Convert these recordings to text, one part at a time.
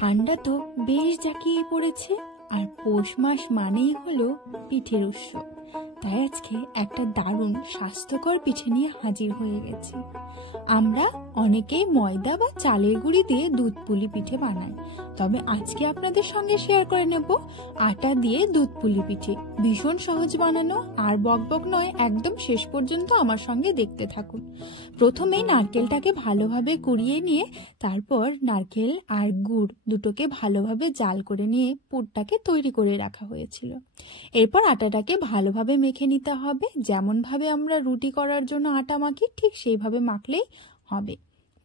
ঠান্ডা তো বেশ জাঁকিয়ে পড়েছে, আর পৌষ মাস মানেই হলো পিঠের উৎসব। তাই আজকে একটা দারুণ স্বাস্থ্যকর পিঠে নিয়ে হাজির হয়ে গেছি। আমরা অনেকেই ময়দা বা চালের গুঁড়ি দিয়ে দুধ পুলি পিঠে বানাই, তবে আজকে আপনাদের সঙ্গে শেয়ার করে নেব আটা দিয়ে দুধ পুলি পিঠে। ভীষণ সহজ বানানো, আর বকবক নয়, একদম শেষ পর্যন্ত আমার সঙ্গে দেখতে থাকুন। প্রথমে নারকেলটাকে ভালোভাবে কুড়িয়ে নিয়ে তারপর নারকেল আর গুড় দুটোকে ভালোভাবে জাল করে নিয়ে পুরটাকে তৈরি করে রাখা হয়েছিল। এরপর আটাটাকে ভালোভাবে মেখে নিতে হবে। যেমন ভাবে আমরা রুটি করার জন্য আটা মাখি, ঠিক সেইভাবে মাখলেই হবে।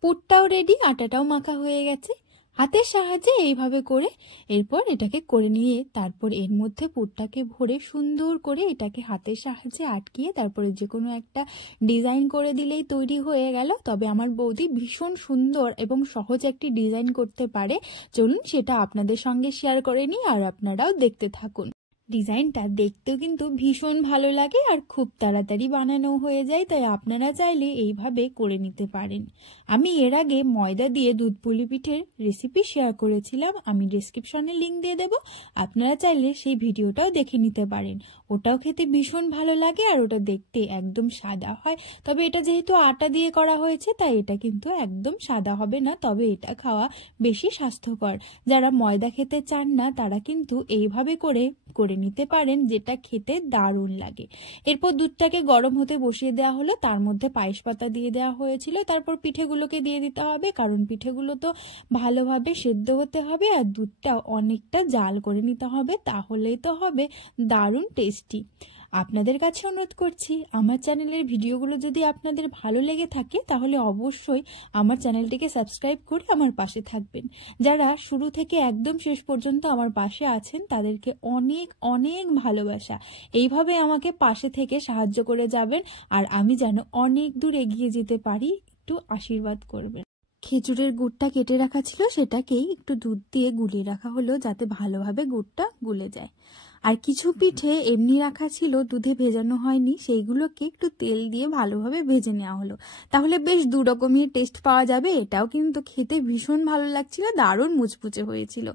পুরটাও রেডি, আটাটাও মাখা হয়ে গেছে। হাতের সাহায্যে এইভাবে করে এরপর এটাকে করে নিয়ে তারপর এর মধ্যে পুরটাকে ভরে সুন্দর করে এটাকে হাতের সাহায্যে আটকিয়ে তারপরে যে কোনো একটা ডিজাইন করে দিলেই তৈরি হয়ে গেল। তবে আমার বৌদি ভীষণ সুন্দর এবং সহজ একটি ডিজাইন করতে পারে। চলুন সেটা আপনাদের সঙ্গে শেয়ার করে নিই, আর আপনারাও দেখতে থাকুন। ডিজাইনটা দেখতেও কিন্তু ভীষণ ভালো লাগে আর খুব তাড়াতাড়ি বানানো হয়ে যায়, তাই আপনারা চাইলে এইভাবে করে নিতে পারেন। আমি এর আগে ময়দা দিয়ে দুধ পুলি পিঠের রেসিপি শেয়ার করেছিলাম, আমি ডেসক্রিপশনে লিংক দিয়ে দেবো, আপনারা চাইলে সেই ভিডিওটাও দেখে নিতে পারেন। ওটাও খেতে ভীষণ ভালো লাগে আর ওটা দেখতে একদম সাদা হয়। তবে এটা যেহেতু আটা দিয়ে করা হয়েছে তাই এটা কিন্তু একদম সাদা হবে না, তবে এটা খাওয়া বেশি স্বাস্থ্যকর। যারা ময়দা খেতে চান না তারা কিন্তু এইভাবে করে নিতে পারেন, যেটা খেতে দারুণ লাগে। এরপর দুধটাকে গরম হতে বসিয়ে দেওয়া হলো, তার মধ্যে পায়েস পাতা দিয়ে দেওয়া হয়েছিল। তারপর পিঠেগুলোকে দিয়ে দিতে হবে, কারণ পিঠেগুলো তো ভালোভাবে সেদ্ধ হতে হবে আর দুধটা অনেকটা জাল করে নিতে হবে, তাহলেই তো হবে দারুণ টেস্টি। আপনাদের কাছে অনুরোধ করছি, আমার চ্যানেলের ভিডিওগুলো যদি আপনাদের ভালো লেগে থাকে তাহলে অবশ্যই আমার চ্যানেলটিকে সাবস্ক্রাইব করে আমার পাশে থাকবেন। যারা শুরু থেকে একদম শেষ পর্যন্ত আমার পাশে আছেন তাদেরকে অনেক অনেক ভালোবাসা। এইভাবে আমাকে পাশে থেকে সাহায্য করে যাবেন, আর আমি যেন অনেক দূর এগিয়ে যেতে পারি, একটু আশীর্বাদ করবেন। খেজুরের গুড়টা কেটে রাখা ছিল, সেটাকেই একটু দুধ দিয়ে গুলিয়ে রাখা হলো যাতে ভালোভাবে গুড়টা গুলে যায়। আর কিছু পিঠে এমনি রাখা ছিল, দুধে ভেজানো হয়নি, সেইগুলোকে একটু তেল দিয়ে ভালোভাবে ভেজে নেওয়া হলো, তাহলে বেশ দু রকমের টেস্ট পাওয়া যাবে। এটাও কিন্তু খেতে ভীষণ ভালো লাগছিল, দারুণ মুচমুচে হয়েছিল।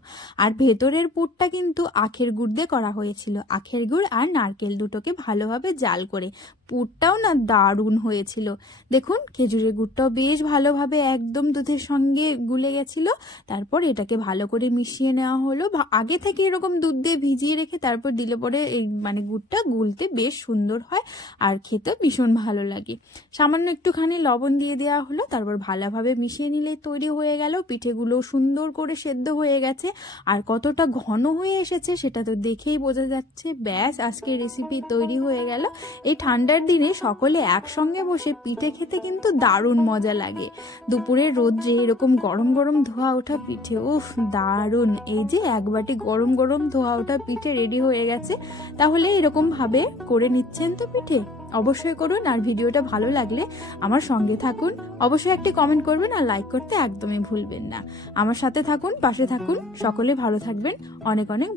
আর ভেতরের পুরটা কিন্তু আখের গুড় দিয়ে করা হয়েছিল, আখের গুড় আর নারকেল দুটোকে ভালোভাবে জাল করে। পুরটাও না দারুণ হয়েছিল। দেখুন খেজুরের গুড়টাও বেশ ভালোভাবে একদম দুধের সঙ্গে গুলে গেছিল। তারপর এটাকে ভালো করে মিশিয়ে নেওয়া হলো। আগে থেকে এরকম দুধ দিয়ে ভিজিয়ে রেখে তারপর দিলে পরে এই গুড়টা গুলতে বেশ সুন্দর হয় আর খেতে ভীষণ ভালো লাগে। সামান্য একটুখানি লবণ দিয়ে দেওয়া হলো, তারপর ভালোভাবে মিশিয়ে নিলেই তৈরি হয়ে গেল। পিঠেগুলো সুন্দর করে সেদ্ধ হয়ে গেছে আর কতটা ঘন হয়ে এসেছে সেটা তো দেখেই বোঝা যাচ্ছে। ব্যাস, আজকের রেসিপি তৈরি হয়ে গেল। এই ঠান্ডার দিনে সকলে একসঙ্গে বসে পিঠে খেতে কিন্তু দারুণ মজা লাগে। দুপুরের রোদ্রে এরকম গরম গরম ধোয়া ওঠা পিঠে, উফ দারুণ। এই যে এক বাটি গরম গরম ধোয়া ওঠা পিঠে রেডি হয়ে গেছে। তাহলে এরকম ভাবে করে নিচ্ছেন তো পিঠে? অবশ্যই করুন, আর ভিডিওটা ভালো লাগলে আমার সঙ্গে থাকুন। অবশ্যই একটি কমেন্ট করবেন আর লাইক করতে একদমই ভুলবেন না। আমার সাথে থাকুন, পাশে থাকুন। সকলে ভালো থাকবেন। অনেক অনেক